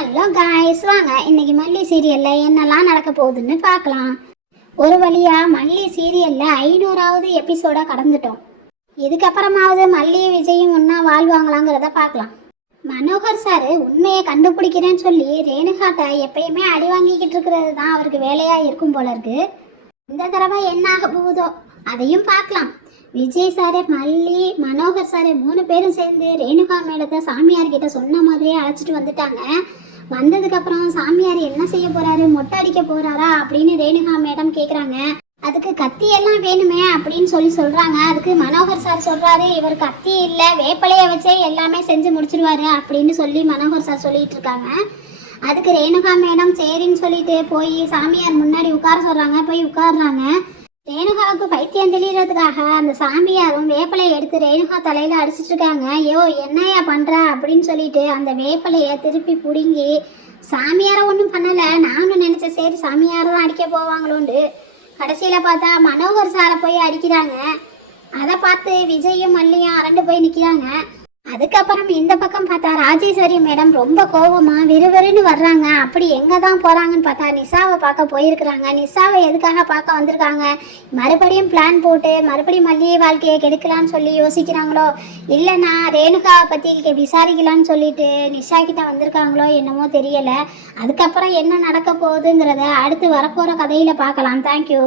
Hello guys, வாங்க இன்னைக்கு மல்லி சீரியல்ல என்னெல்லாம் நடக்க போகுதுன்னு பார்க்கலாம். ஒரு வழியா மல்லி சீரியல்ல 500வது எபிசோட கடந்துட்டோம். இதுக்கப்புறமாவது மல்லி விஜயும் ஒன்னா வாழ்வாங்களாங்கிறத பார்க்கலாம். மனோகர் சார் உண்மையை கண்டுபிடிக்கிறேன்னு சொல்லி ரேணுகாட்ட எப்பயுமே அடி வாங்கிக்கிட்டு இருக்கிறது தான் அவருக்கு வேலையா இருக்கும் போல இருக்கு. இந்த தடவை என்ன ஆக போகுதோ அதையும் பார்க்கலாம். விஜய் சார், மல்லி, மனோகர் சார் 3 பேரும் சேர்ந்து ரேணுகா மேடத்தை சாமியார்கிட்ட சொன்ன மாதிரியே அழைச்சிட்டு வந்துட்டாங்க. வந்ததுக்கப்புறம் சாமியார் என்ன செய்ய போறாரு, மொட்டை அடிக்க போறாரா அப்படின்னு ரேணுகா மேடம் கேட்குறாங்க. அதுக்கு கத்தி எல்லாம் வேணுமே அப்படின்னு சொல்றாங்க. அதுக்கு மனோகர் சார் சொல்றாரு, இவர் கத்தி இல்லை வேப்பலையை வச்சே எல்லாமே செஞ்சு முடிச்சிருவாரு அப்படின்னு சொல்லி மனோகர் சார் சொல்லிட்டு இருக்காங்க. அதுக்கு ரேணுகா மேடம் சரின்னு சொல்லிட்டு போய் சாமியார் முன்னாடி உட்கார சொல்றாங்க. போய் உட்காடுறாங்க. ரேணுகாவுக்கு பைத்தியம் தெளிகிறதுக்காக அந்த சாமியாரும் வேப்பலையை எடுத்து ரேணுகா தலையில அடிச்சிட்டு இருக்காங்க. ஐயோ என்னையா பண்ற அப்படின்னு சொல்லிட்டு அந்த வேப்பலையை திருப்பி பிடுங்கி சாமியாரை ஒன்றும் பண்ணலை. நானும் நினைச்சேன் சரி சாமியாரை தான் அடிக்க போவாங்களோண்டு. கடைசியில் பார்த்தா மனோகர் சாரை போய் அடிக்கிறாங்க. அதை பார்த்து விஜயும் மல்லியும் அரண்டு போய் நிற்கிறாங்க. அதுக்கப்புறம் இந்த பக்கம் பார்த்தா ராஜேஸ்வரி மேடம் ரொம்ப கோபமா விறுவிறுன்னு வர்றாங்க. அப்படி எங்கே தான் போகிறாங்கன்னு பார்த்தா நிஷாவை பார்க்க போயிருக்கிறாங்க. நிஷாவை எதுக்காக பார்க்க வந்திருக்காங்க? மறுபடியும் பிளான் போட்டு மறுபடியும் மல்லிகை வாழ்க்கையை கெடுக்கலான்னு சொல்லி யோசிக்கிறாங்களோ, இல்லைன்னா ரேணுகாவை பற்றி விசாரிக்கலான்னு சொல்லிட்டு நிஷா கிட்ட வந்திருக்காங்களோ என்னமோ தெரியலை. அதுக்கப்புறம் என்ன நடக்க போகுதுங்கிறத அடுத்து வரப்போகிற கதையில் பார்க்கலாம். தேங்க்யூ.